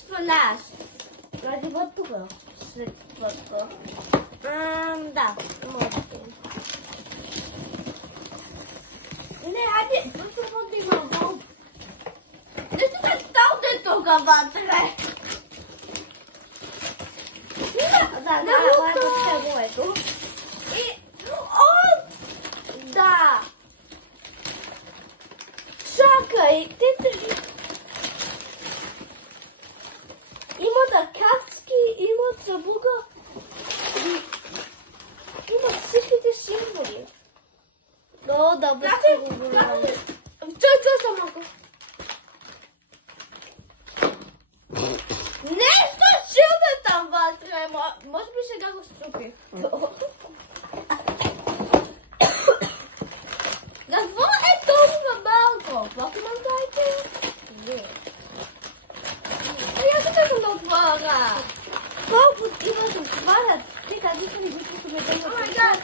флаш. Ради го тук. След това. Да, можете. Не, хайде, просто да има вълк. Не си се ставте тук, вътре. Да, това е въобще моето. И... О! Да! Чакай, има такавски, има цабука и има всичките символи. Много добре се го говорим. Чой самото. Нещо чуда там вътре. Може би сега го щупи. Какво е толкова малко? Покемон дайте? Не. Я се съм да отворя. Колко има да отварят? Ти кажи са ми които ме да отварят. О май гад!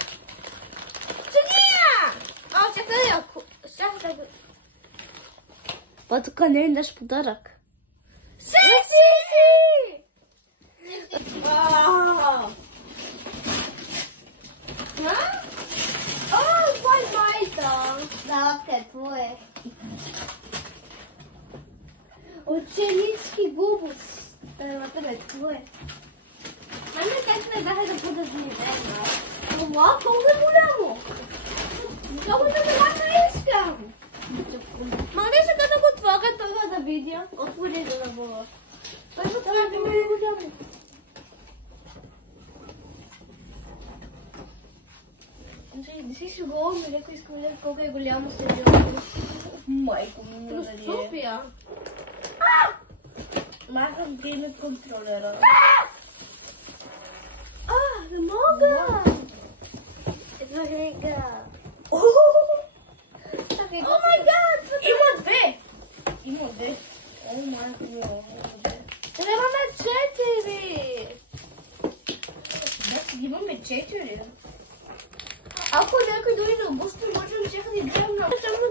Чудия! О, чакай, чакай. Това тук не е наш подарък. Сиси! Това е моето. Да, какво е? Ученически глобус. Това е. Маме, как не бяха да подразни ведно? Това колко е голямо. Много да не искам. Маме, сега да го отворя това да видя. Отвори да набора. Той го трябва да ме е голямо. Не си шугувам, но леко искам да видя колко е голямо следването. Майко ми да не е. Махам геймер контролера. Не мога! Ето сега. О май гад! Има две! О майко ми. Имаме 4! Да, имаме 4. Ако някой дори да обусти, можем да се да играем на само